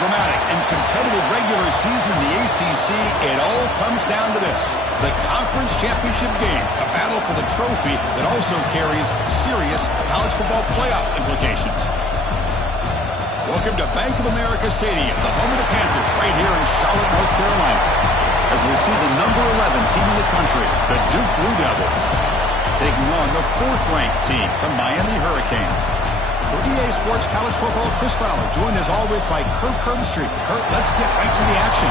dramatic and competitive regular season in the ACC, it all comes down to this: the conference championship game, a battle for the trophy that also carries serious college football playoff implications. Welcome to Bank of America Stadium, the home of the Panthers, right here in Charlotte, North Carolina, as we see the number 11 team in the country, the Duke Blue Devils, taking on the 4th-ranked team, the Miami Hurricanes. For EA Sports College Football, Chris Fowler, joined as always by Kurt Herbstreit. Kurt, let's get right to the action.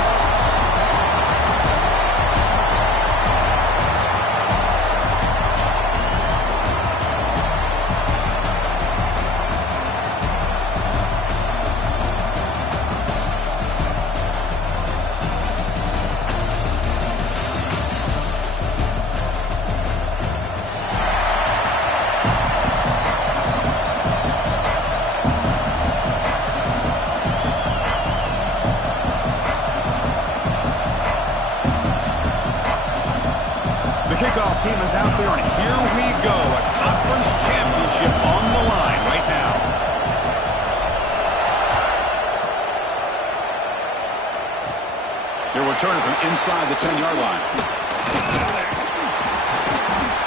Kickoff team is out there, and here we go. A conference championship on the line right now. They're returning from inside the 10-yard line.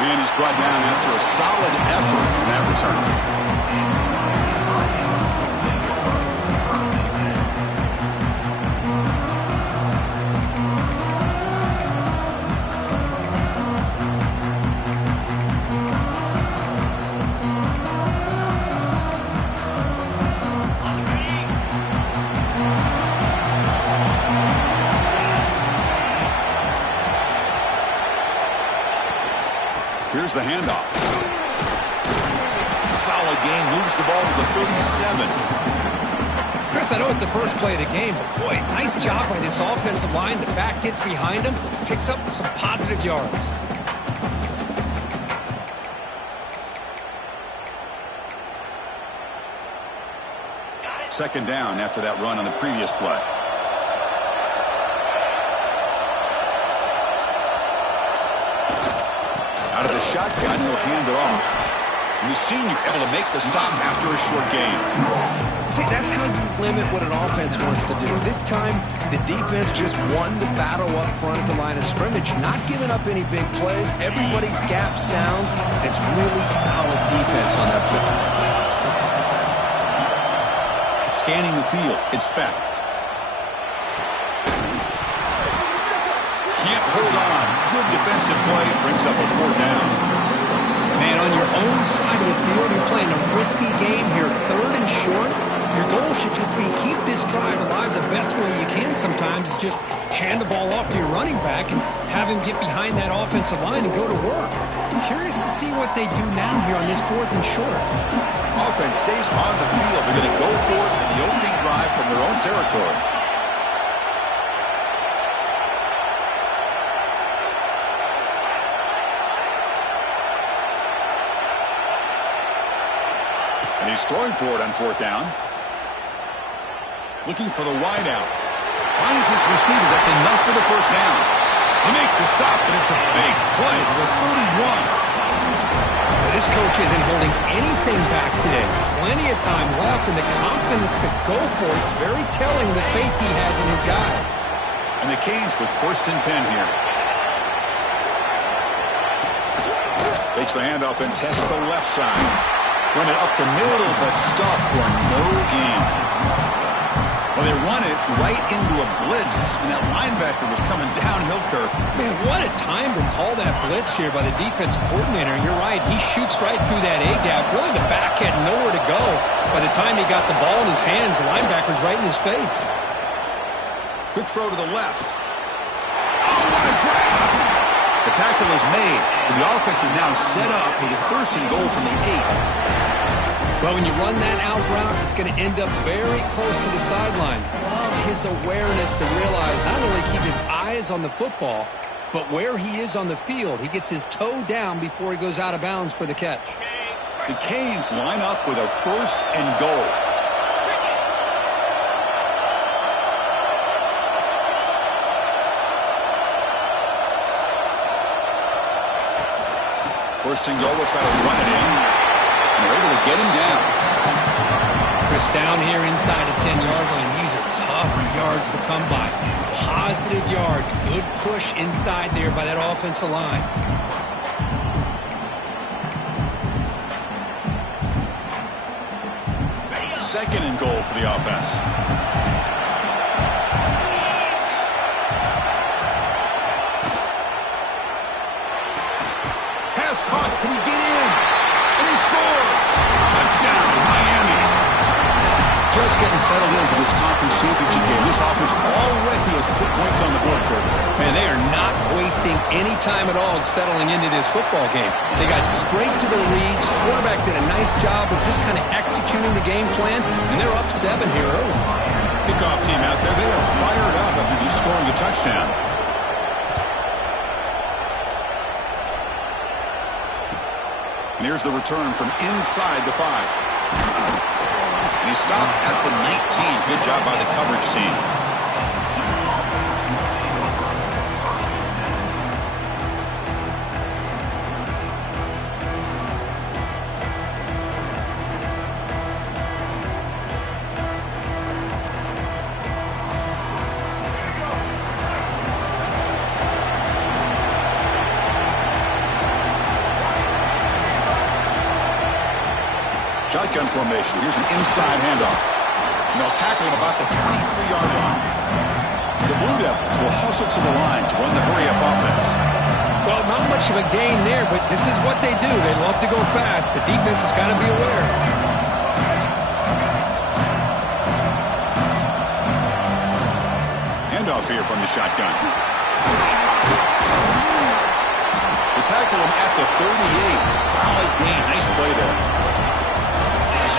And he's brought down after a solid effort in that return. Here's the handoff. Solid gain, moves the ball to the 37. Chris, I know it's the first play of the game, but boy, nice job by this offensive line. The back gets behind him, picks up some positive yards. Second down after that run on the previous play. Out of the shotgun, he'll hand it off. And the senior able to make the stop after a short gain. See, that's how you limit what an offense wants to do. This time, the defense just won the battle up front at the line of scrimmage, not giving up any big plays. Everybody's gap sound. It's really solid defense on that play. Scanning the field, it's back. Can't hold on. Good defensive play, brings up a 4th down. Man, on your own side of the field, you're playing a risky game here. 3rd and short. Your goal should just be keep this drive alive the best way you can sometimes. Is just hand the ball off to your running back and have him get behind that offensive line and go to work. I'm curious to see what they do now here on this 4th and short. Offense stays on the field. They're going to go for it in the opening drive from their own territory. And he's throwing for it on 4th down. Looking for the wideout. Finds his receiver. That's enough for the 1st down. They make the stop, and it's a big play to the 31. This coach isn't holding anything back today. Plenty of time left, and the confidence to go for it is very telling the faith he has in his guys. And the Canes with 1st and 10 here. Takes the handoff and tests the left side. Run it up the middle, but stuff for no gain. Well, they run it right into a blitz, and that linebacker was coming downhill, Kirk. Man, what a time to call that blitz here by the defense coordinator. And you're right, he shoots right through that A-gap. Really, the back had nowhere to go. By the time he got the ball in his hands, the linebacker's right in his face. Good throw to the left. Oh, what a grab! The tackle is made, and the offense is now set up with a 1st and goal from the 8. Well, when you run that out route, it's going to end up very close to the sideline. Love his awareness to realize not only keep his eyes on the football, but where he is on the field. He gets his toe down before he goes out of bounds for the catch. The Canes line up with a 1st and goal. First and goal, they'll try to run it in. And they're able to get him down. Chris, down here inside the 10-yard line, these are Tough yards to come by. Positive yards. Good push inside there by that offensive line. Second and goal for the offense. Pass caught. Can he get in? And he scores. Touchdown, Miami. Just getting settled in for this conference championship game. This offense already has put points on the board, Kurt. Man, they are not wasting any time at all settling into this football game. They got straight to the reads. Quarterback did a nice job of just kind of executing the game plan, and they're up 7 here early. Kickoff team out there. They are fired up after just scoring a touchdown. And here's the return from inside the 5. And he stopped at the 19. Good job by the coverage team. Shotgun formation. Here's an inside handoff. And they'll tackle him about the 23-yard line. The Blue Devils will hustle to the line to run the hurry-up offense. Well, not much of a gain there, but this is what they do. They love to go fast. The defense has got to be aware. Handoff here from the shotgun. They tackle him at the 38. Solid gain. Nice play there.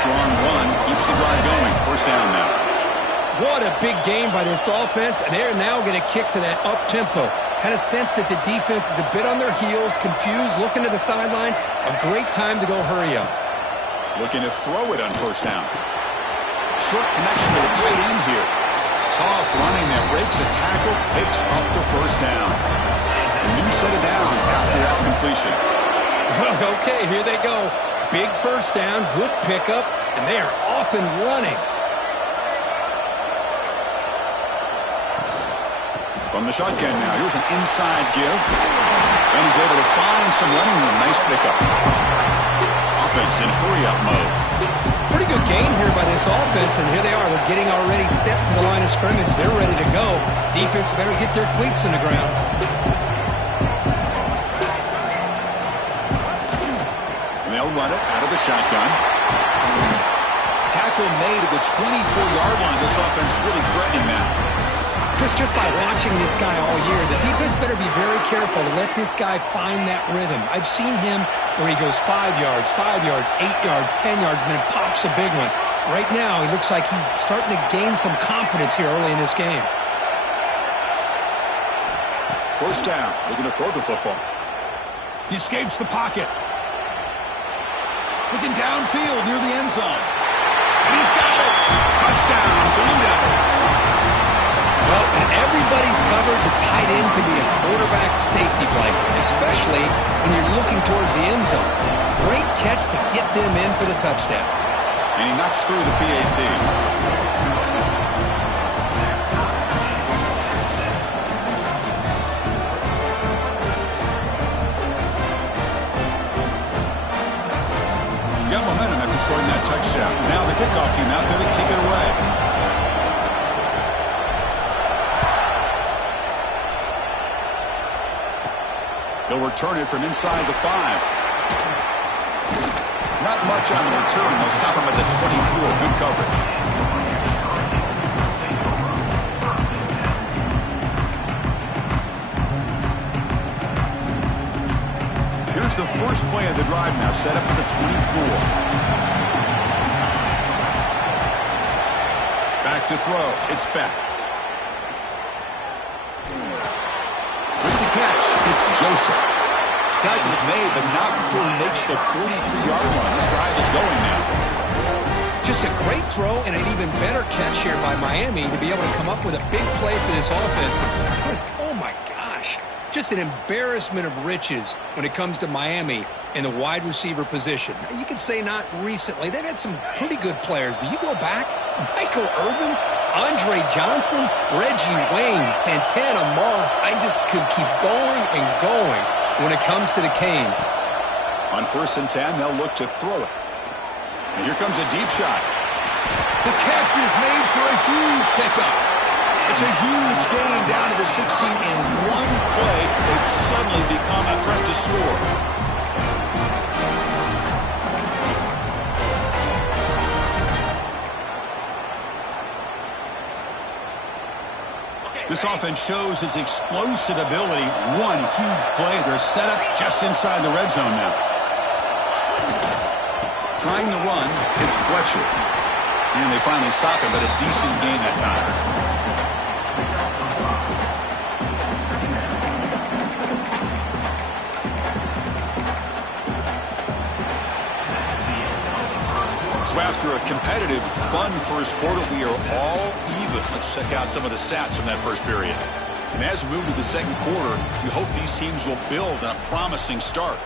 Strong run, keeps the drive going. First down now. What a big game by this offense, and they're now going to kick to that up-tempo. Kind of sense that the defense is a bit on their heels, confused, looking to the sidelines. A great time to go hurry up. Looking to throw it on first down. Short connection to the tight end here. Tough running that breaks a tackle, picks up the first down. A new set of downs after that completion. Okay, here they go. Big first down, good pickup, and they are off and running. From the shotgun now, here's an inside give. And he's able to find some running room. Nice pickup. Offense in hurry-up mode. Pretty good gain here by this offense, and here they are. They're getting already set to the line of scrimmage. They're ready to go. Defense better get their cleats in the ground. They'll run it out of the shotgun. Tackle made at the 24-yard line. This offense really threatening now. Chris, just by watching this guy all year, the defense better be very careful to let this guy find that rhythm. I've seen him where he goes 5 yards, 8 yards, 10 yards, and then pops a big one. Right now, he looks like he's starting to gain some confidence here early in this game. First down, looking to throw the football. He escapes the pocket. Looking downfield near the end zone. And he's got it. Touchdown, Blue Devils. Well, when everybody's covered, the tight end can be a quarterback safety blanket, especially when you're looking towards the end zone. Great catch to get them in for the touchdown. And he knocks through the PAT. Got momentum after scoring that touchdown. Now the kickoff team out there to kick it away. They'll return it from inside the 5. Not much on the return. They'll stop him at the 24. Good coverage. Here's the first play of the drive now, set up at the 24. Back to throw. It's Beck. With the catch, it's Joseph. Tackle's made, but not before he makes the 43-yard line. This drive is going now. Just a great throw and an even better catch here by Miami to be able to come up with a big play for this offense. Just, oh my gosh, just an embarrassment of riches when it comes to Miami in the wide receiver position. You could say not recently. They've had some pretty good players, but you go back, Michael Irvin, Andre Johnson, Reggie Wayne, Santana Moss. I just could keep going and going when it comes to the Canes. On 1st and 10, they'll look to throw it. And here comes a deep shot. The catch is made for a huge pickup. It's a huge gain down to the 16 in one play. They've suddenly become a threat to score. This offense shows its explosive ability. One huge play. They're set up just inside the red zone now. Trying to run, it's Fletcher. And they finally stop him, but a decent gain that time. So after a competitive, fun first quarter, we are all even. Let's check out some of the stats from that first period. And as we move to the second quarter, we hope these teams will build on a promising start.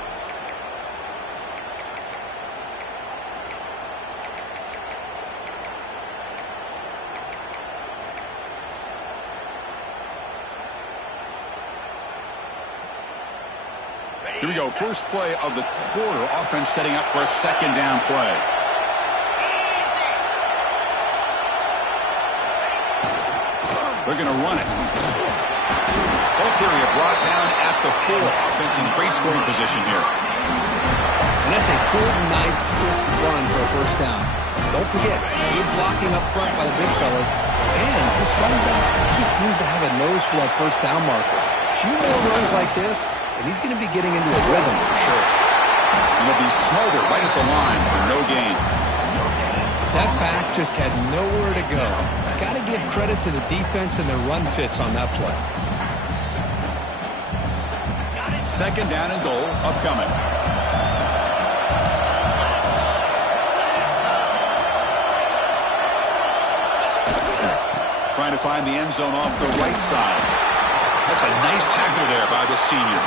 Here we go. First play of the quarter. Offense setting up for a second down play. They're going to run it. Ball carrier brought down at the 4. Offense in great scoring position here. And that's a good, nice, crisp run for a first down. Don't forget, good blocking up front by the big fellas. And this running back, he seems to have a nose for that first down marker. A few more runs like this, and he's going to be getting into a rhythm for sure. And he'll be smothered right at the line for no gain. That back just had nowhere to go. Got to give credit to the defense and their run fits on that play. Second down and goal upcoming. Trying to find the end zone off the right side. That's a nice tackle there by the senior.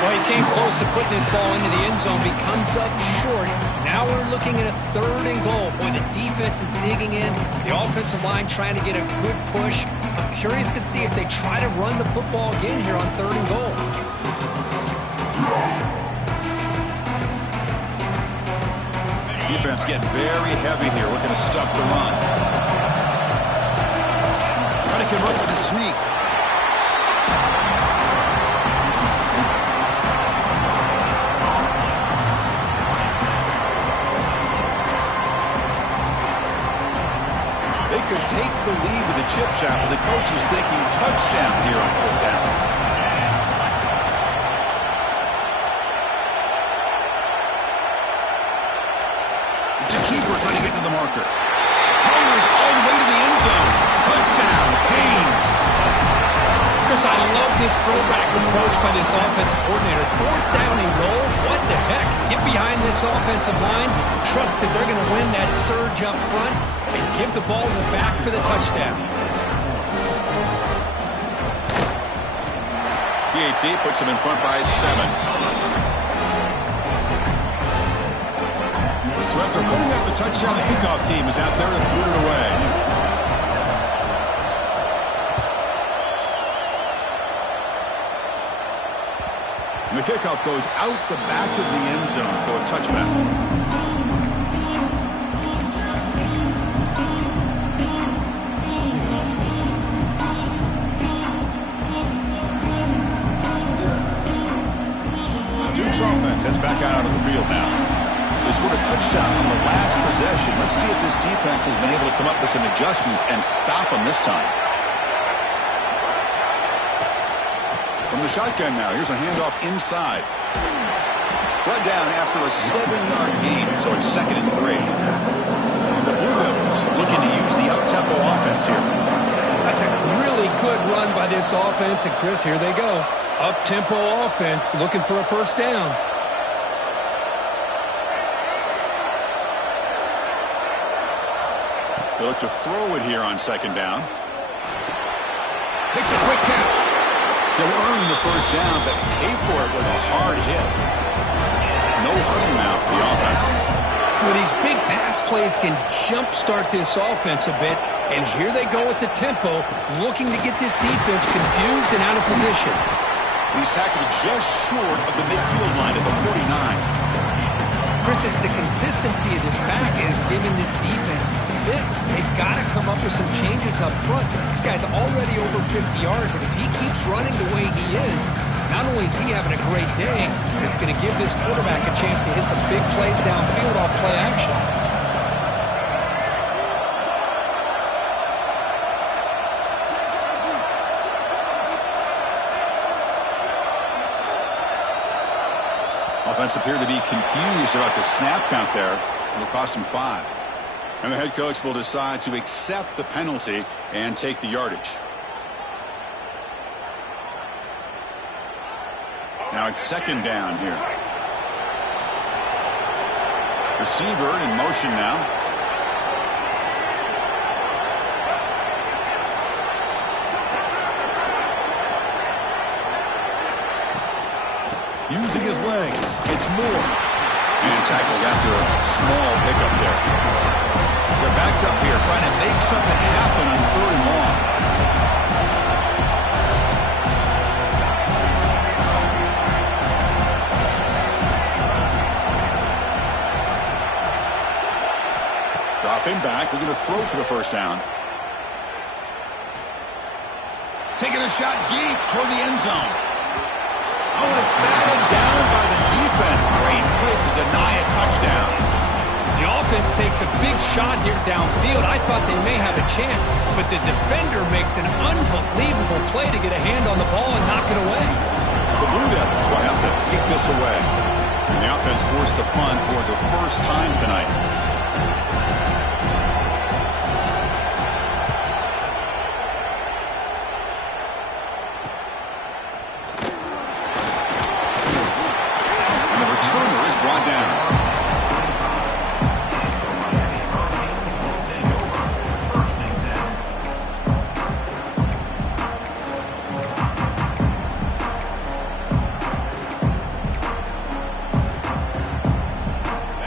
Well, he came close to putting his ball into the end zone, but he comes up short. Now we're looking at a 3rd and goal. Boy, the defense is digging in. The offensive line trying to get a good push. I'm curious to see if they try to run the football again here on 3rd and goal. Defense getting very heavy here, looking to stuff the run. Trying to convert with a sneak. Could take the lead with a chip shot, but the coach is thinking touchdown here on 4th down. To keeper trying to get to the marker. Powers all the way to the end zone. Touchdown, Canes. Chris, I love this throwback approach by this offensive coordinator. 4th down and goal. What the heck? Get behind this offensive line. Trust that they're going to win that surge up front. And give the ball to the back for the touchdown. PAT puts them in front by 7. So after putting up a touchdown, the kickoff team is out there to boot it away. And the kickoff goes out the back of the end zone, so a touchback. Offense heads back out onto the field now. They scored a touchdown on the last possession. Let's see if this defense has been able to come up with some adjustments and stop them this time. From the shotgun now, here's a handoff inside. Brought down after a 7-yard gain, so it's 2nd and 3. And the Blue Devils looking to use the up-tempo offense here. That's a really good run by this offense, and Chris, here they go. Up-tempo offense looking for a first down. They look to throw it here on 2nd down. Makes a quick catch. They'll earn the first down, but pay for it with a hard hit. No huddle now for the offense. Well, these big pass plays can jumpstart this offense a bit, and here they go at the tempo, looking to get this defense confused and out of position. He's tackled just short of the midfield line at the 49. Chris, it's the consistency of this back is giving this defense fits. They've got to come up with some changes up front. This guy's already over 50 yards, and if he keeps running the way he is, not only is he having a great day, but it's going to give this quarterback a chance to hit some big plays downfield off play action. Offense appeared to be confused about the snap count there. It'll cost him 5. And the head coach will decide to accept the penalty and take the yardage. Now it's second down here. Receiver in motion now. Using his legs, it's Moore. And tackled after a small pickup there. They're backed up here trying to make something happen on 3rd and long. Dropping back, looking to throw for the first down. Taking a shot deep toward the end zone. Oh, and it's batted down by the defense. Great play to deny a touchdown. The offense takes a big shot here downfield. I thought they may have a chance, but the defender makes an unbelievable play to get a hand on the ball and knock it away. The Blue Devils will have to kick this away. And the offense forced to punt for the first time tonight.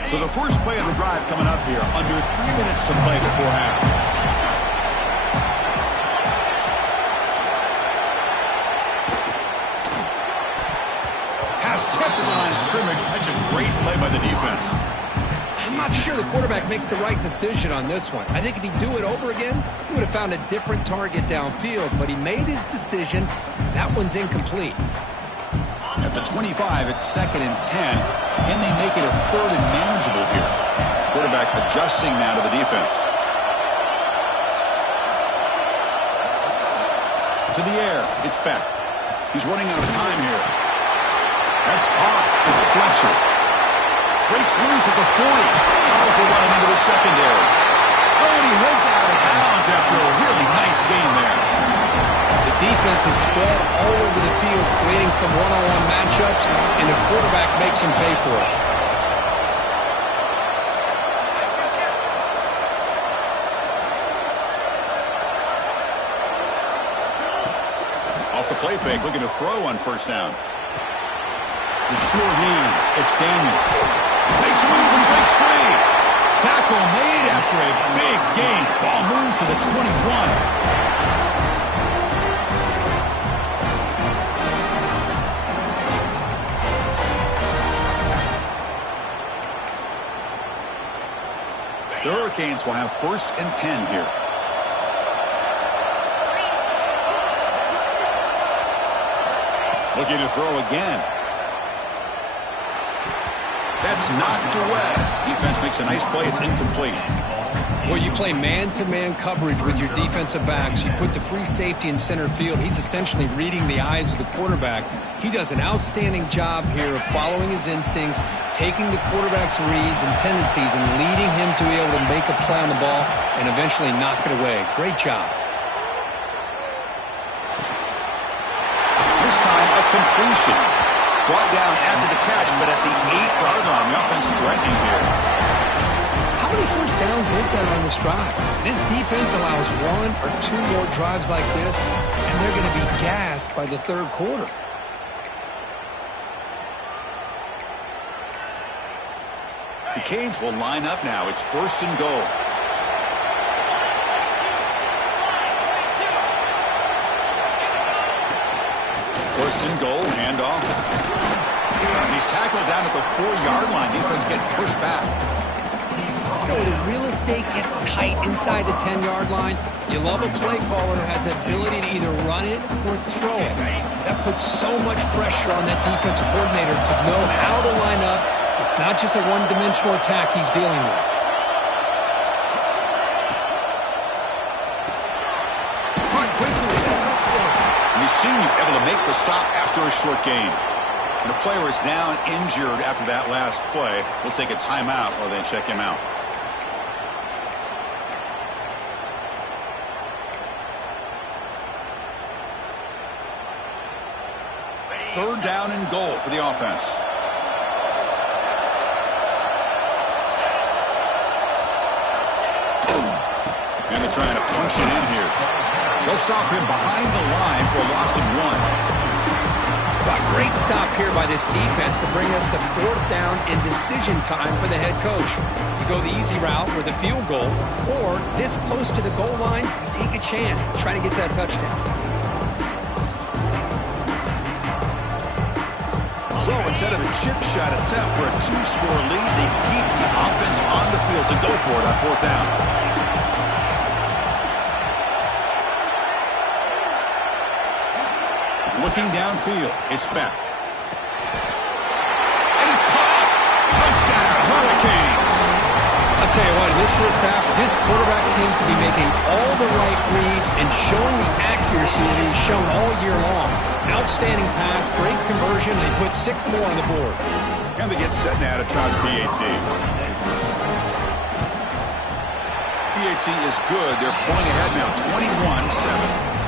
So the first play of the drive coming up here, under 3 minutes to play before half. Pass tipped to the line of scrimmage. That's a great play by the defense. I'm not sure the quarterback makes the right decision on this one. I think if he'd do it over again, he would have found a different target downfield, but he made his decision. That one's incomplete. At the 25, it's 2nd and 10. Can they make it a 3rd and manageable here? Quarterback adjusting now to the defense. To the air, it's Beck. He's running out of time here. That's caught. It's Fletcher. Breaks loose at the 40. Powerful run into the secondary. Oh, and he heads out of bounds after a really nice game there. The defense is spread all over the field, creating some one-on-one matchups, and the quarterback makes him pay for it. Off the play fake, looking to throw on first down. The sure hands, it's Daniels. Makes a move and breaks free. Tackle made after a big gain. Ball moves to the 21. The Hurricanes will have 1st and 10 here. Looking to throw again. That's knocked away. Defense makes a nice play. It's incomplete. Well, you play man-to-man coverage with your defensive backs. You put the free safety in center field. He's essentially reading the eyes of the quarterback. He does an outstanding job here of following his instincts, taking the quarterback's reads and tendencies and leading him to be able to make a play on the ball and eventually knock it away. Great job. This time, a completion. Brought down after the catch, but at the 8-yard line. The offense threatening here. How many first downs is that on this drive? This defense allows 1 or 2 more drives like this, and they're going to be gassed by the 3rd quarter. The Canes will line up now. It's 1st and goal. First and goal, handoff. And he's tackled down at the 4-yard line. Defense getting pushed back. You know, the real estate gets tight inside the 10-yard line. You love a play caller who has the ability to either run it or throw it. Because that puts so much pressure on that defensive coordinator to know how to line up. It's not just a one-dimensional attack he's dealing with. Senior able to make the stop after a short gain. And the player is down injured after that last play. We'll take a timeout or then check him out. Third down and goal for the offense. And they're trying to punch it in here. They'll stop him behind the line for a loss of 1. A great stop here by this defense to bring us to 4th down and decision time for the head coach. You go the easy route with a field goal, or this close to the goal line, you take a chance, try to get that touchdown. So instead of a chip shot attempt for a 2-score lead, they keep the offense on the field to go for it on 4th down. Looking downfield, it's back. And it's caught! Touchdown, Hurricanes! I'll tell you what, in this first half, this quarterback seems to be making all the right reads and showing the accuracy that he's shown all year long. Outstanding pass, great conversion, they put 6 more on the board. And they get set now to try the PAT. PAT is good. They're pulling ahead now, 21-7.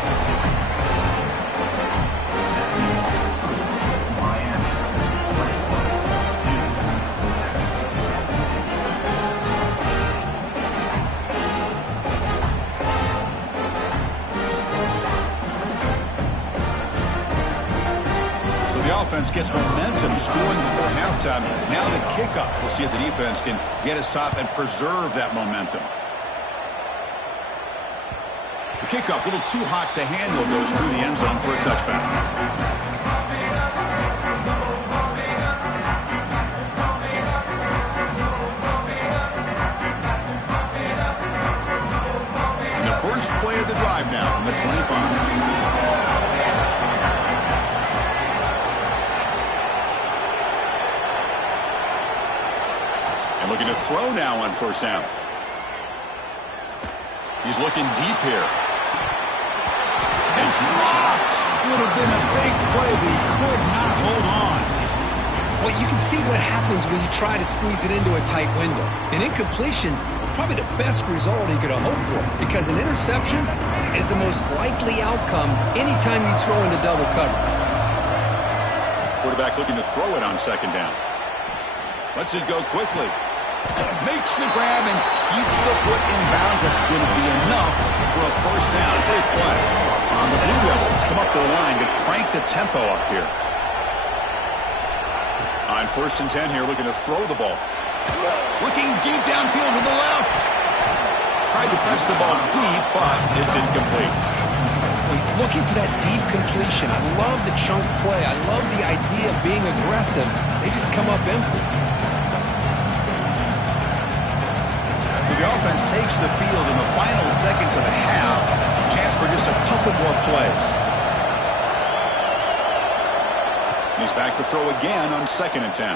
Offense gets momentum scoring before halftime. Now the kickoff. We'll see if the defense can get a stop and preserve that momentum. The kickoff, a little too hot to handle, goes through the end zone for a touchback. And the first play of the drive now from the 25. Looking to throw now on 1st down. He's looking deep here. It's dropped. Would have been a big play, but he could not hold on. Well, you can see what happens when you try to squeeze it into a tight window. An incompletion is probably the best result you could have hoped for, because an interception is the most likely outcome anytime you throw into double coverage. Quarterback looking to throw it on 2nd down. Lets it go quickly. Makes the grab and keeps the foot in bounds. That's going to be enough for a 1st down. Great play. The Blue Devils come up to the line to crank the tempo up here. On 1st and 10 here, looking to throw the ball. Looking deep downfield to the left. Tried to press the ball deep, but it's incomplete. He's looking for that deep completion. I love the chunk play. I love the idea of being aggressive. They just come up empty. So the offense takes the field in the final seconds of the half. Chance for just a couple more plays. He's back to throw again on 2nd and 10.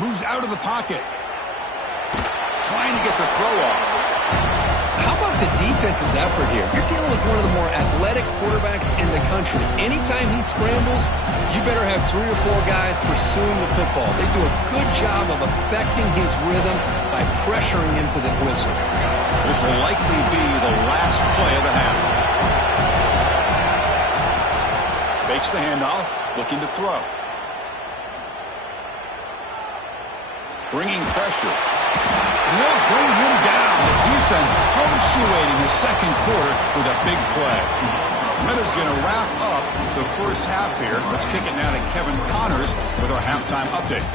Moves out of the pocket. Trying to get the throw off. How about the defense's effort here? You're dealing with one of the more athletic quarterbacks in the country. Anytime he scrambles, you better have 3 or 4 guys pursuing the football. They do a good job of affecting his rhythm by pressuring him to the whistle. This will likely be the last play of the half. Fakes the handoff, looking to throw. Bringing pressure. Will bring him down. The defense punctuating the 2nd quarter with a big play. Weather's going to wrap up the first half here. Let's kick it now to Kevin Connors with our halftime update.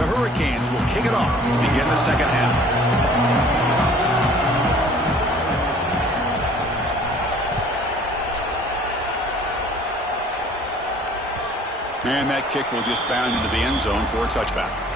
The Hurricanes will kick it off to begin the second half. And that kick will just bound into the end zone for a touchback.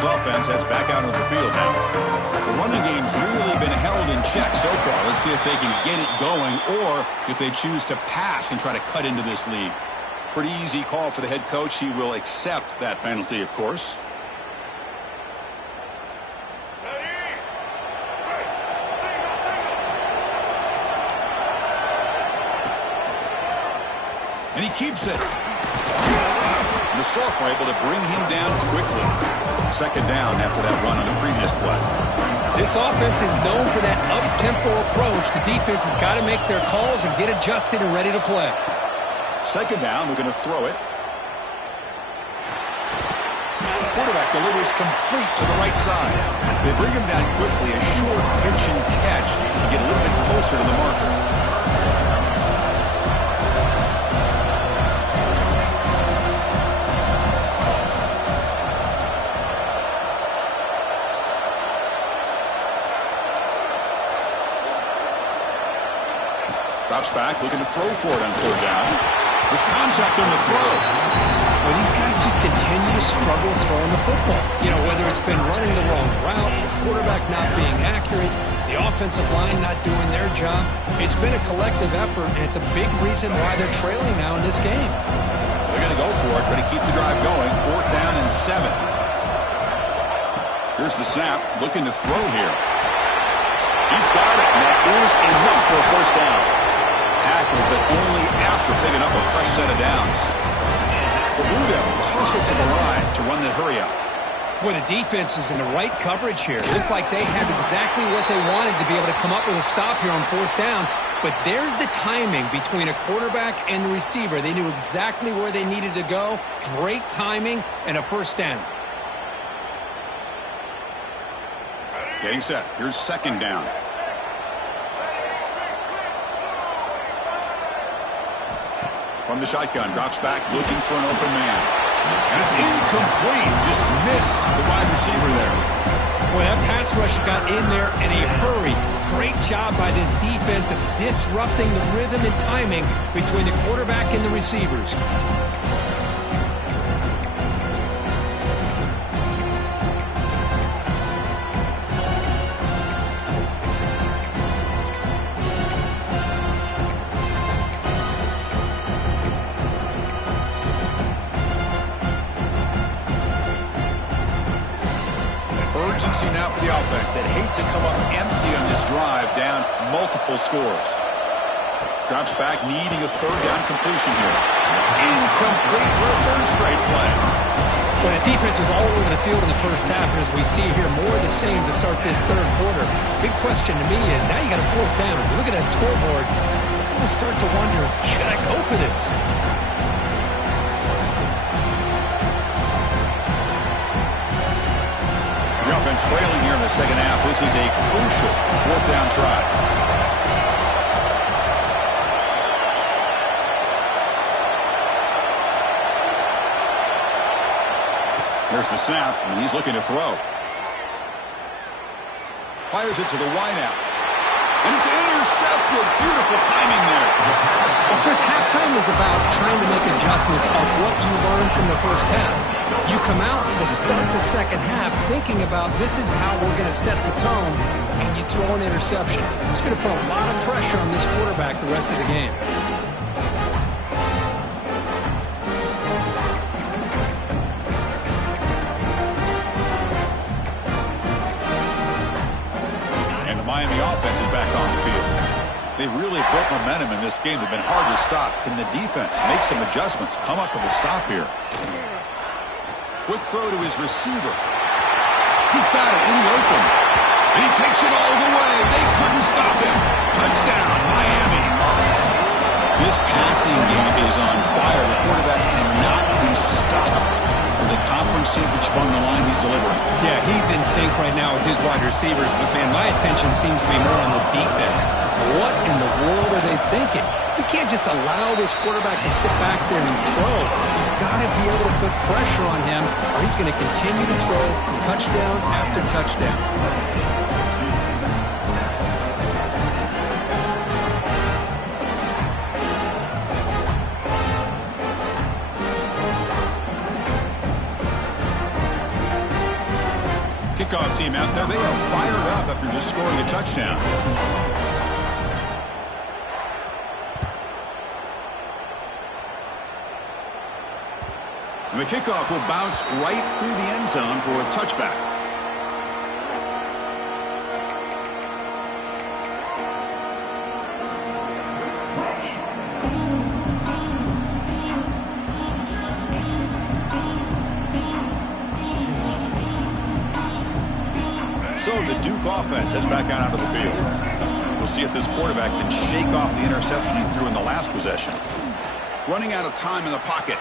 Offense heads back out on the field now. The running game's really been held in check so far. Let's see if they can get it going or if they choose to pass and try to cut into this lead. Pretty easy call for the head coach. He will accept that penalty, of course. And he keeps it. The Sophomore able to bring him down quickly. Second down after that run on the previous play. This offense is known for that up-tempo approach. The defense has got to make their calls and get adjusted and ready to play. Second down, we're going to throw it. The quarterback delivers complete to the right side. They bring him down quickly, a short pitch and catch to get a little bit closer to the marker. Drops back, looking to throw for it on third down. There's contact on the throw. Well, these guys just continue to struggle throwing the football. You know, whether it's been running the wrong route, the quarterback not being accurate, the offensive line not doing their job. It's been a collective effort, and it's a big reason why they're trailing now in this game. They're going to go for it, try to keep the drive going. Fourth down and 7. Here's the snap, looking to throw here. He's got it, and that is enough for a first down. Tackle, but only after picking up a fresh set of downs. The Blue Devils hustle to the line to run the hurry up. Well, the defense is in the right coverage here. It looked like they had exactly what they wanted to be able to come up with a stop here on fourth down. But there's the timing between a quarterback and the receiver. They knew exactly where they needed to go. Great timing and a first down. Getting set. Here's second down. From the shotgun, drops back, looking for an open man. And it's incomplete. Just missed the wide receiver there. Well, that pass rush got in there in a hurry. Great job by this defense of disrupting the rhythm and timing between the quarterback and the receivers. Now for the offense that hate to come up empty on this drive, down multiple scores. Drops back, needing a third down completion here. Incomplete for a third straight play. Well, the defense was all over the field in the first half, and as we see here, more of the same to start this third quarter. Big question to me is, now you got a fourth down. Look at that scoreboard. I'm going to start to wonder, should I go for this? The offense trailing here in the second half. This is a crucial fourth down try. Here's the snap, and he's looking to throw. Fires it to the wideout. And it's intercepted. Beautiful timing there. Well, Chris, halftime is about trying to make adjustments of what you learned from the first half. You come out to start the second half thinking about this is how we're going to set the tone, and you throw an interception. It's going to put a lot of pressure on this quarterback the rest of the game. They've really built momentum in this game. They've been hard to stop. Can the defense make some adjustments, come up with a stop here? Quick throw to his receiver. He's got it in the open. He takes it all the way. They couldn't stop him. Touchdown, Miami. This passing game is on fire. The quarterback cannot be stopped. With the conference championship on the line, he's delivering. Yeah, he's in sync right now with his wide receivers. But, man, my attention seems to be more on the defense. What in the world are they thinking? You can't just allow this quarterback to sit back there and throw. You've got to be able to put pressure on him, or he's going to continue to throw touchdown after touchdown. Kickoff team out there. They are fired up after just scoring a touchdown. And the kickoff will bounce right through the end zone for a touchback. So the Duke offense heads back out onto the field. We'll see if this quarterback can shake off the interception he threw in the last possession. Running out of time in the pocket.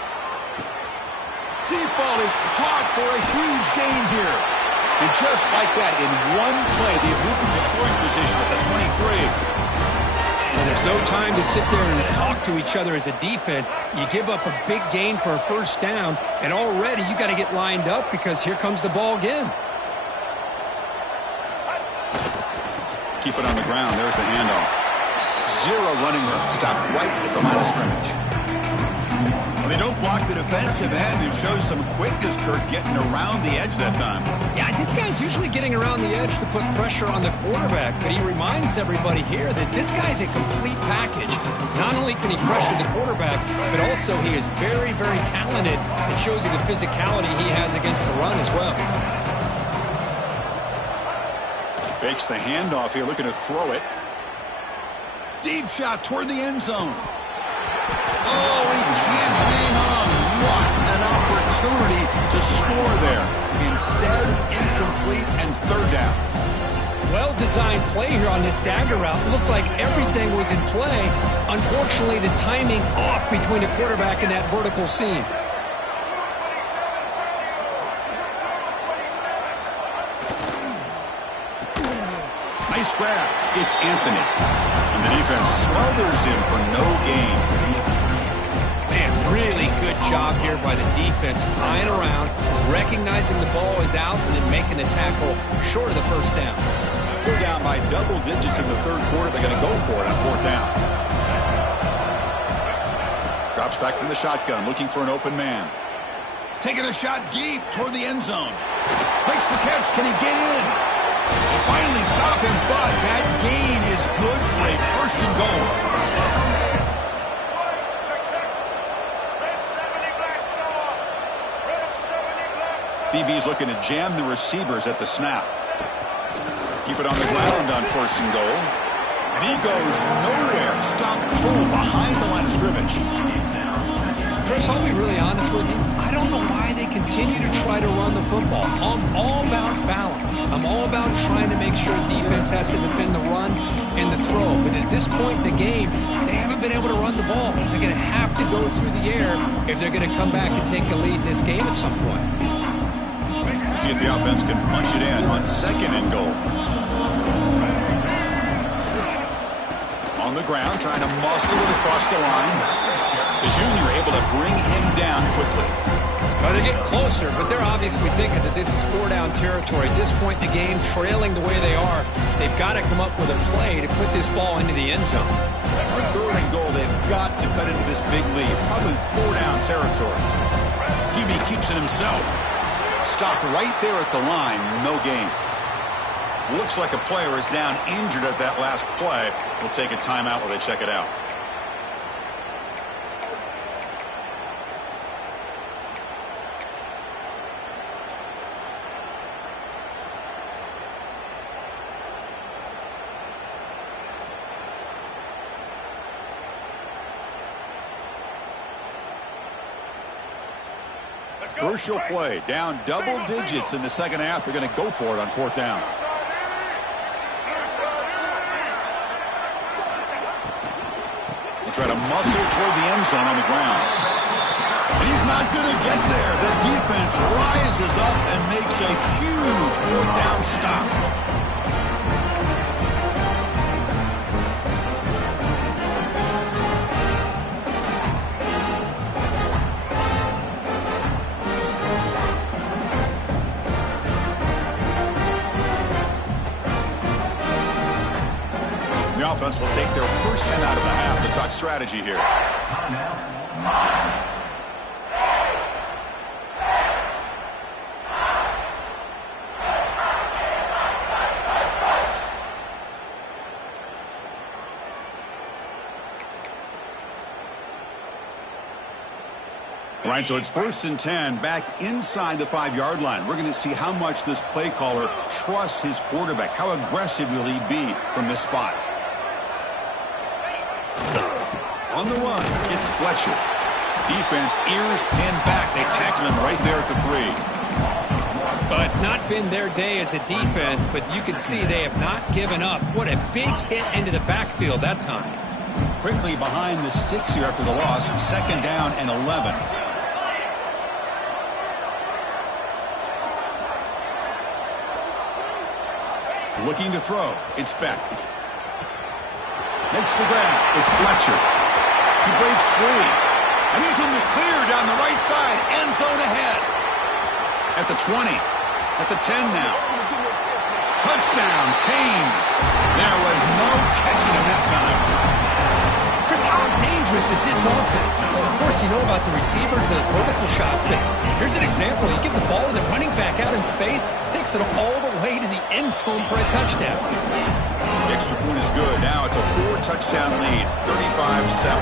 Deep ball is caught for a huge gain here. And just like that, in one play, they have moved into scoring position at the 23. Well, there's no time to sit there and talk to each other as a defense. You give up a big gain for a first down, and already you got to get lined up because here comes the ball again. Keep it on the ground. There's the handoff. Zero running room. Stop right at the line of scrimmage. They don't block the defensive end. It shows some quickness, Kirk, getting around the edge that time. Yeah, this guy's usually getting around the edge to put pressure on the quarterback, but he reminds everybody here that this guy's a complete package. Not only can he pressure the quarterback, but also he is very, very talented. It shows you the physicality he has against the run as well. Fakes the handoff here, looking to throw it. Deep shot toward the end zone. Oh, he can't hang on. What an opportunity to score there. Instead, incomplete and third down. Well-designed play here on this dagger route. Looked like everything was in play. Unfortunately, the timing off between the quarterback and that vertical seam. Nice grab. It's Anthony. And the defense smothers him for no gain. Man, really good job here by the defense, flying around, recognizing the ball is out, and then making the tackle short of the first down. Still down by double digits in the third quarter. They're going to go for it on fourth down. Drops back from the shotgun, looking for an open man. Taking a shot deep toward the end zone. Makes the catch. Can he get in? They finally stop him, but that gain is good for a first and goal. DB's looking to jam the receivers at the snap. Keep it on the ground on first and goal. And he goes nowhere. Stop cold behind the line of scrimmage. Chris, I'll be really honest with you. I don't know why they continue to try to run the football. I'm all about balance. I'm all about trying to make sure defense has to defend the run and the throw. But at this point in the game, they haven't been able to run the ball. They're going to have to go through the air if they're going to come back and take the lead in this game at some point. See if the offense can punch it in on second and goal. On the ground, trying to muscle it across the line. The junior able to bring him down quickly. Well, they're getting closer, but they're obviously thinking that this is four-down territory. At this point in the game, trailing the way they are, they've got to come up with a play to put this ball into the end zone. On third and goal, they've got to cut into this big lead. Probably four-down territory. QB keeps it himself. Stopped right there at the line. No gain. Looks like a player is down injured at that last play. We'll take a timeout while they check it out. Crucial play. Down double digits in the second half. They're going to go for it on fourth down. They try to muscle toward the end zone on the ground. And he's not going to get there. The defense rises up and makes a huge fourth down stop. The offense will take their first 10 out of the half. The tuck strategy here. All right, so it's 1st and 10 back inside the 5-yard line. We're going to see how much this play caller trusts his quarterback. How aggressive will he be from this spot? On the run, it's Fletcher. Defense, ears pinned back. They tackle him right there at the 3. Well, it's not been their day as a defense, but you can see they have not given up. What a big hit into the backfield that time. Quickly behind the sticks here after the loss. 2nd down and 11. Looking to throw. It's Beck. Makes the grab. It's Fletcher. He breaks free. And he's in the clear down the right side. End zone ahead. At the 20. At the 10 now. Touchdown, Canes. There was no catching him that time. Chris, how dangerous is this offense? Well, of course, you know about the receivers and those vertical shots, but here's an example. You get the ball to the running back out in space, takes it all the way to the end zone for a touchdown. The extra point is good. Now it's a 4-touchdown lead, 35-7.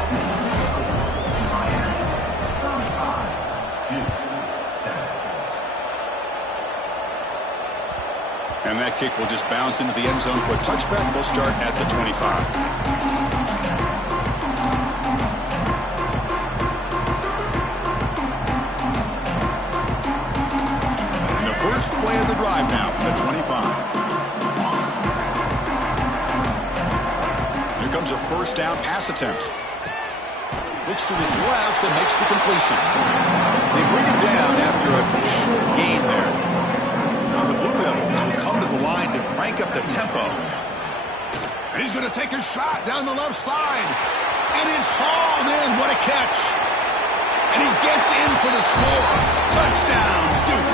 And that kick will just bounce into the end zone for a touchback. We'll start at the 25. First play of the drive now from the 25. Here comes a first down pass attempt. Looks to his left and makes the completion. They bring him down after a short gain there. And the Blue Devils will come to the line to crank up the tempo. And he's going to take a shot down the left side. And it's hauled in. What a catch. And he gets in for the score. Touchdown, Duke.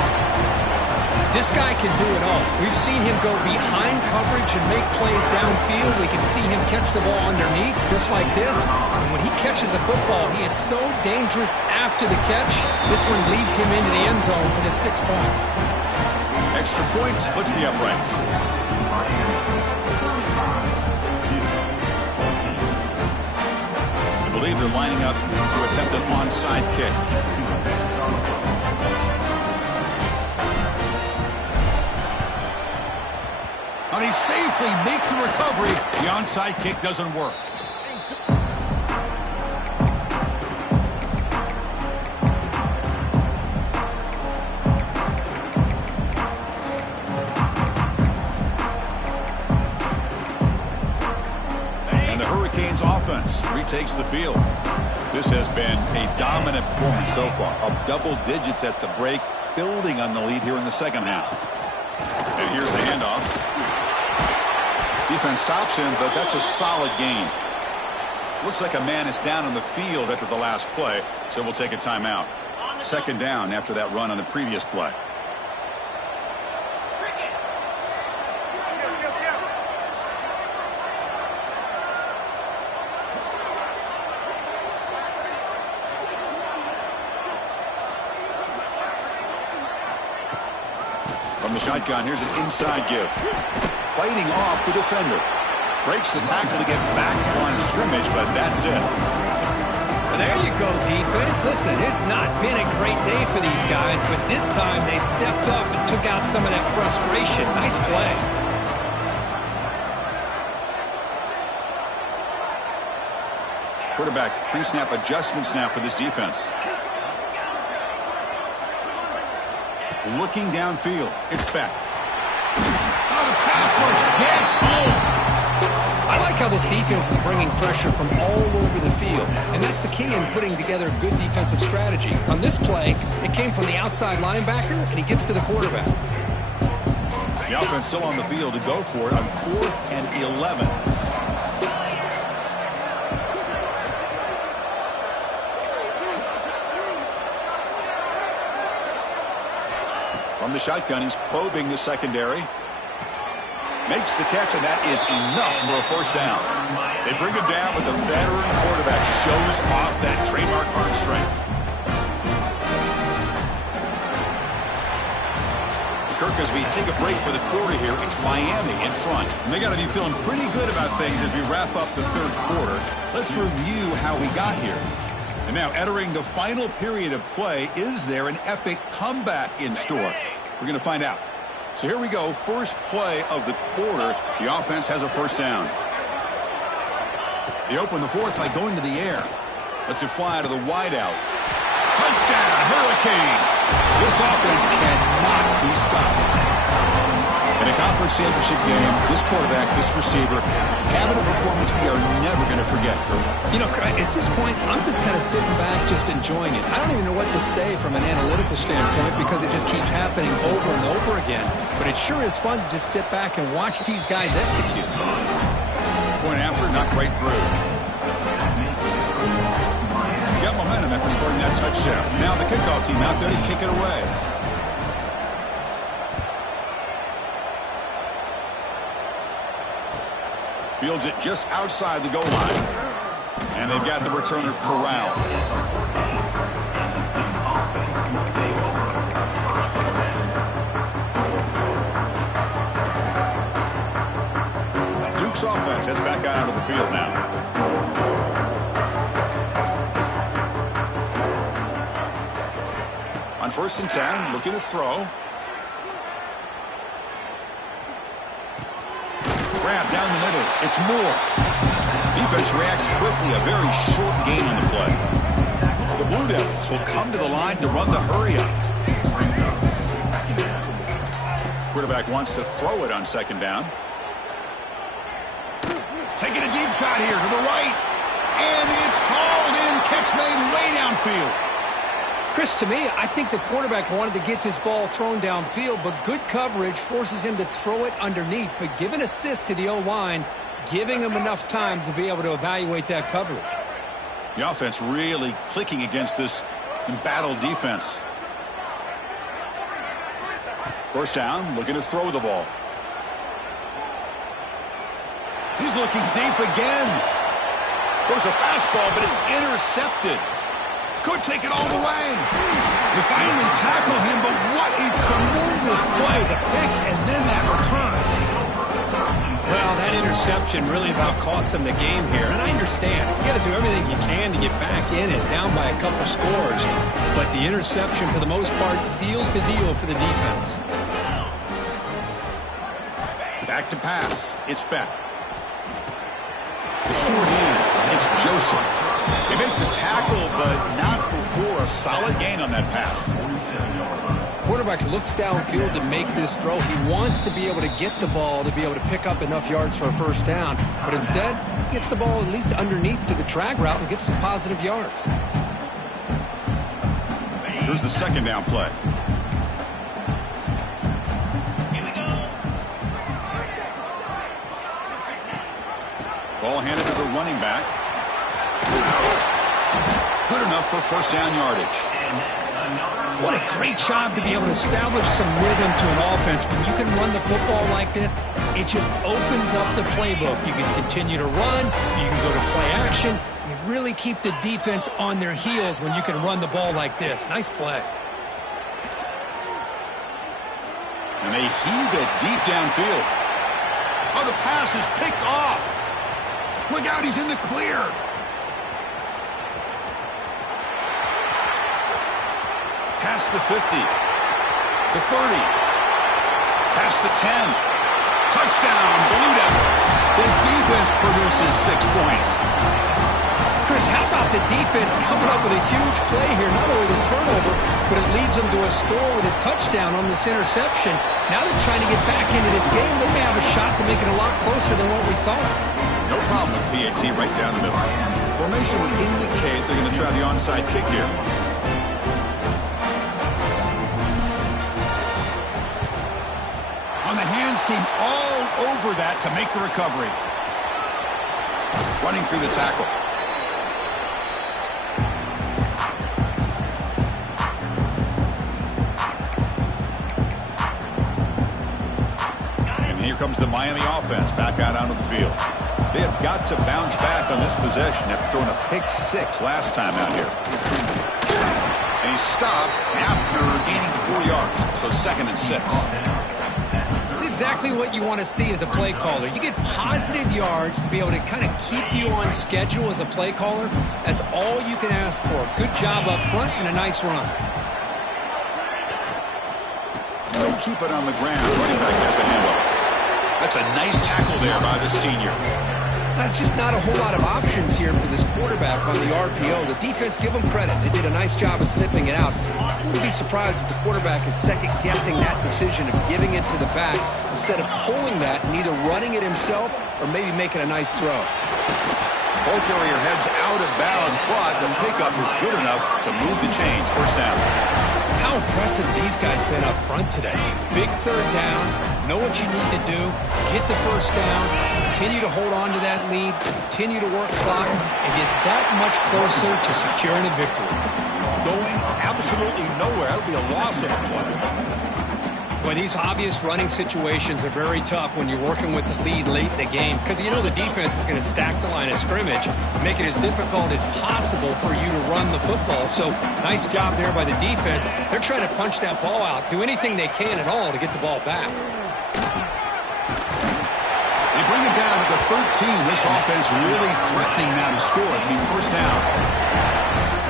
This guy can do it all. We've seen him go behind coverage and make plays downfield. We can see him catch the ball underneath, just like this. And when he catches a football, he is so dangerous after the catch. This one leads him into the end zone for the 6 points. Extra point splits the uprights. I believe they're lining up to attempt an onside kick. And he safely makes the recovery. The onside kick doesn't work. And the Hurricanes offense retakes the field. This has been a dominant performance so far. Up double digits at the break, building on the lead here in the second half. And here's the handoff. Defense stops him, but that's a solid gain. Looks like a man is down on the field after the last play, so we'll take a timeout. 2nd down after that run on the previous play. From the shotgun, here's an inside give. Fighting off the defender. Breaks the tackle to get back to the line of scrimmage, but that's it. Well, there you go, defense. Listen, it's not been a great day for these guys, but this time they stepped up and took out some of that frustration. Nice play. Quarterback pre-snap adjustments now for this defense. looking downfield. It's back. Oh, the pass rush gets home. I like how this defense is bringing pressure from all over the field, and that's the key in putting together a good defensive strategy. On this play, it came from the outside linebacker, and he gets to the quarterback. The offense still on the field to go for it on 4th and 11. From the shotgun, he's probing the secondary. Makes the catch, and that is enough for a first down. They bring him down, but the veteran quarterback shows off that trademark arm strength. Kirk, as we take a break for the quarter here, it's Miami in front. And they got to be feeling pretty good about things as we wrap up the third quarter. Let's review how we got here. And now, entering the final period of play, is there an epic comeback in store? We're going to find out. So here we go, first play of the quarter. The offense has a first down. They open the fourth by going to the air. Lets it fly to the wideout. Touchdown, Hurricanes! This offense cannot be stopped. In a conference championship game, this quarterback, this receiver, having a performance we are never going to forget. You know, at this point, I'm just kind of sitting back, just enjoying it. I don't even know what to say from an analytical standpoint because it just keeps happening over and over again. But it sure is fun to just sit back and watch these guys execute. Point after, knocked right through. Got momentum after scoring that touchdown. Now the kickoff team out there to kick it away. Fields it just outside the goal line. And they've got the returner corralled. Duke's offense heads back out of the field now. On 1st and 10, looking to throw. Grab down the middle. It's Moore. Defense reacts quickly. A very short gain on the play. The Blue Devils will come to the line to run the hurry-up. Quarterback wants to throw it on 2nd down. Taking a deep shot here to the right. And it's hauled in. Catch made way downfield. Chris, to me, I think the quarterback wanted to get this ball thrown downfield, but good coverage forces him to throw it underneath. But give an assist to the O-line, giving him enough time to be able to evaluate that coverage. The offense really clicking against this embattled defense. 1st down, looking to throw the ball. He's looking deep again. Goes a fastball, but it's intercepted. Could take it all the way. They finally tackle him, but what a tremendous play. The pick and then that return. Well, that interception really about cost him the game here. And I understand. You got to do everything you can to get back in it, down by a couple scores. But the interception, for the most part, seals the deal for the defense. Back to pass. It's Beck. The short hands. It's Joseph. They make the tackle, but not before a solid gain on that pass. Quarterback looks downfield to make this throw. He wants to be able to get the ball to be able to pick up enough yards for a first down. But instead, he gets the ball at least underneath to the drag route and gets some positive yards. Here's the 2nd down play. Ball handed to the running back. Good enough for 1st down yardage. What a great job to be able to establish some rhythm to an offense. When you can run the football like this, it just opens up the playbook. You can continue to run. You can go to play action. You really keep the defense on their heels when you can run the ball like this. Nice play. And they heave it deep downfield. Oh, the pass is picked off. Look out, he's in the clear. Past the 50. The 30. Past the 10. Touchdown, Blue Devils. The defense produces 6 points. Chris, how about the defense coming up with a huge play here? Not only the turnover, turnover, but it leads them to a score with a touchdown on this interception. Now they're trying to get back into this game. They may have a shot to make it a lot closer than what we thought. No problem with PAT right down the middle. Formation would indicate they're going to try the onside kick here. On the hands team all over that to make the recovery. Running through the tackle. And here comes the Miami offense back out onto the field. They have got to bounce back on this possession after throwing a pick 6 last time out here. And he stopped after gaining 4 yards, so 2nd and 6. This is exactly what you want to see as a play caller. You get positive yards to be able to kind of keep you on schedule as a play caller. That's all you can ask for. Good job up front and a nice run. They'll keep it on the ground. Running back has the handoff. That's a nice tackle there by the senior. That's just not a whole lot of options here for this quarterback on the RPO. The defense, give them credit. They did a nice job of sniffing it out. I wouldn't be surprised if the quarterback is second-guessing that decision of giving it to the back instead of pulling that and either running it himself or maybe making a nice throw. Ball carrier heads out of bounds, but the pickup is good enough to move the chains. First down. How impressive these guys been up front today. Big third down, know what you need to do, get the first down, continue to hold on to that lead, continue to work clock, and get that much closer to securing a victory. Going absolutely nowhere. That would be a loss of a play. Boy, these obvious running situations are very tough when you're working with the lead late in the game because you know the defense is going to stack the line of scrimmage, make it as difficult as possible for you to run the football. So nice job there by the defense. They're trying to punch that ball out, do anything they can at all to get the ball back. They bring it down at the 13. This offense really threatening now to score. It'll be first down.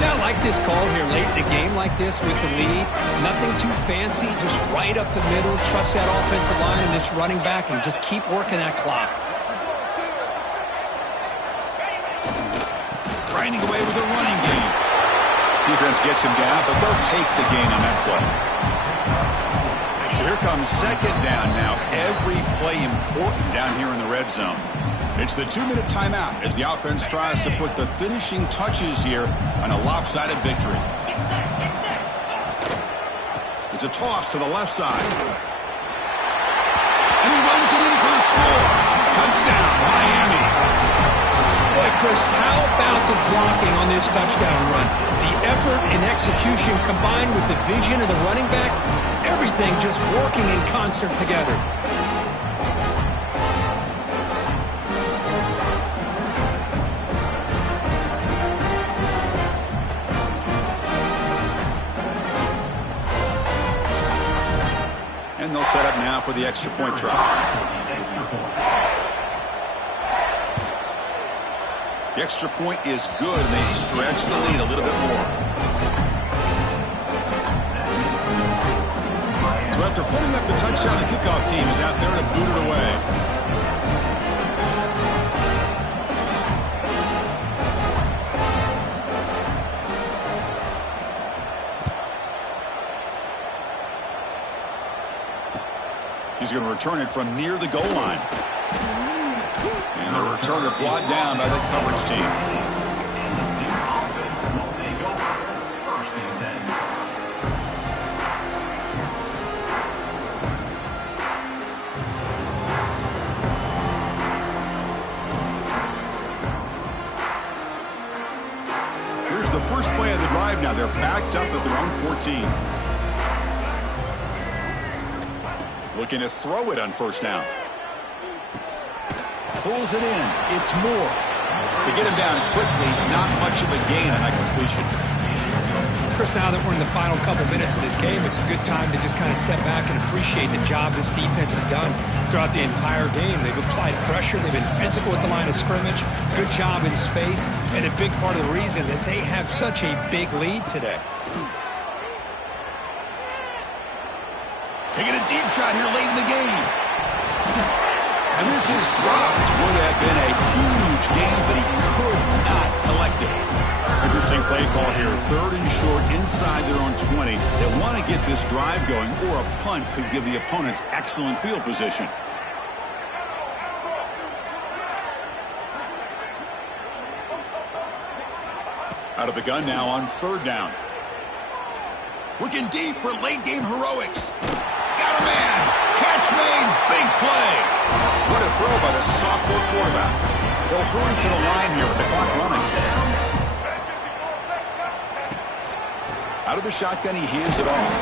Yeah, I like this call here late in the game like this with the lead. Nothing too fancy, just right up the middle. Trust that offensive line and this running back and just keep working that clock. Grinding away with a running game. Defense gets him down, but they'll take the gain on that play. So here comes second down now. Every play important down here in the red zone. It's the 2-minute timeout as the offense tries to put the finishing touches here on a lopsided victory. It's a toss to the left side. And he runs it in for the score. Touchdown, Miami. Boy, Chris, how about the blocking on this touchdown run? The effort and execution combined with the vision of the running back, everything just working in concert together. And they'll set up now for the extra point try. The extra point is good, and they stretch the lead a little bit more. So after putting up the touchdown, the kickoff team is out there to boot it away. He's going to return it from near the goal line. And the returner brought down by the coverage team. Here's the first play of the drive now. They're backed up at their own 14. Looking to throw it on first down. Pulls it in. It's Moore. To get him down quickly, not much of a gain on that completion. Chris, now that we're in the final couple minutes of this game, it's a good time to just kind of step back and appreciate the job this defense has done throughout the entire game. They've applied pressure. They've been physical at the line of scrimmage. Good job in space. And a big part of the reason that they have such a big lead today. Taking a deep shot here late in the game. And this is dropped. Would have been a huge gain, but he could not collect it. Interesting play call here. 3rd and short inside. inside their own 20. They want to get this drive going, or a punt could give the opponents excellent field position. Out of the gun now on 3rd down. Looking deep for late-game heroics. Got a man. Catch made. Big play. What a throw by the sophomore quarterback. They'll hurry to the line here with the clock running. Out of the shotgun, he hands it off.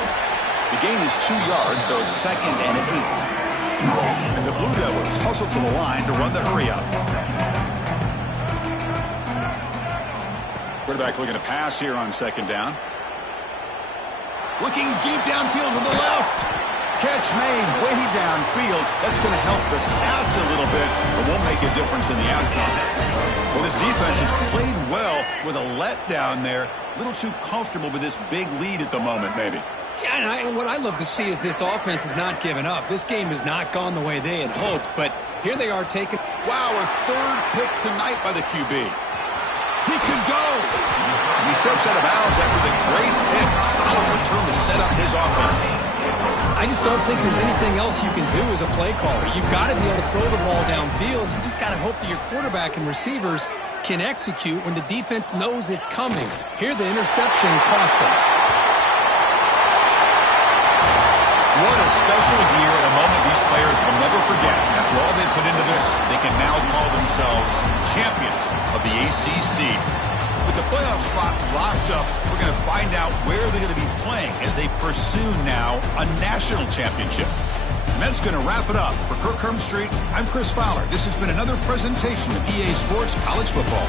The gain is 2 yards, so it's 2nd and 8. And the Blue Devils hustle to the line to run the hurry-up. Quarterback looking to pass here on 2nd down. Looking deep downfield to the left. Catch made way downfield. That's going to help the stats a little bit, but won't make a difference in the outcome. Well, this defense has played well with a letdown there. A little too comfortable with this big lead at the moment, maybe. Yeah, and what I love to see is this offense has not given up. This game has not gone the way they had hoped, but here they are taking... Wow, a 3rd pick tonight by the QB. He could go. He steps out of bounds after the great pick. Solid return to set up his offense. I just don't think there's anything else you can do as a play caller. You've got to be able to throw the ball downfield. You just got to hope that your quarterback and receivers can execute when the defense knows it's coming. Here, the interception cost them. What a special year and a moment these players will never forget. After all they put into this, they can now call themselves champions of the ACC. With the playoff spot locked up, we're going to find out where they're going to be playing as they pursue now a national championship. And that's going to wrap it up. For Kirk Street, I'm Chris Fowler. This has been another presentation of EA Sports College Football.